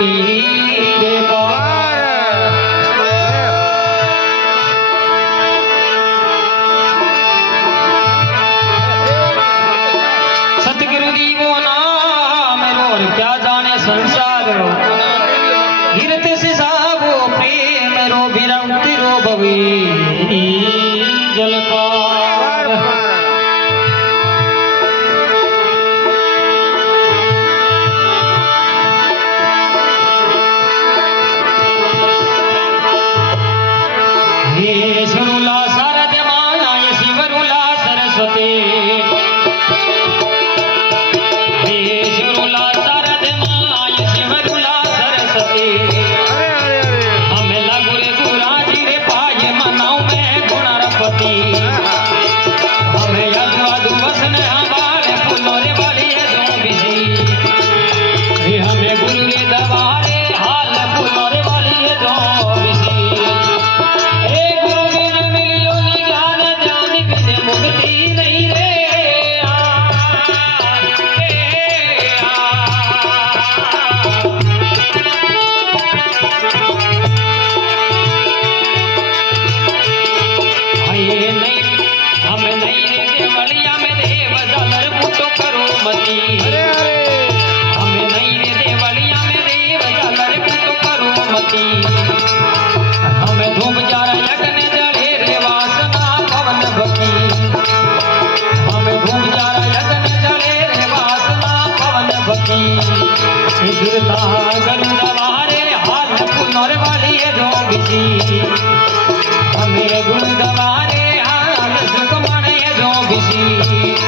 पीर सतगुरु दीवो नाम और क्या जाने संसार गिरत से सावो प्रेम रो विरक्त रो भवी जलपार हे सुरुला शारद माया शिवरुला सरस्वती हमें धूप जारा यज्ञ जले रे वासना पवन भकी हमें धूप जारा यज्ञ जले रे वासना पवन भकी गिरता गरुड़ वारे हाथ पुनर वाली जो बिसी हमें गुण दवारे हाथ सुख मन जो बिसी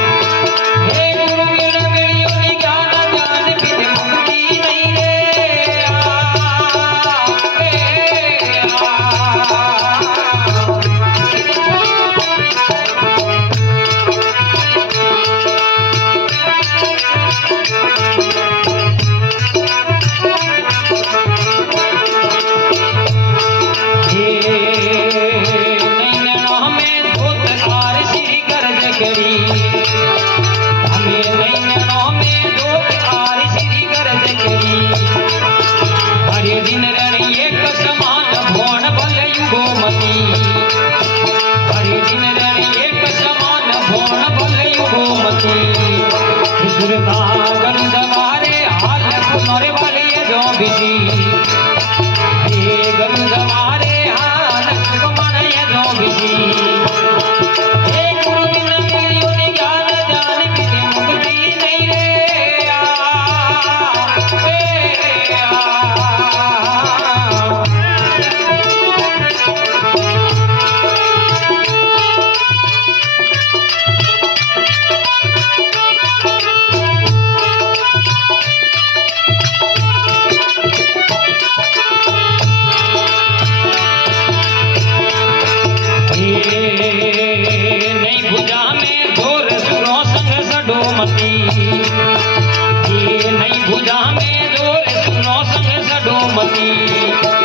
नहीं भुजा में जोर सुनो संग सडो मती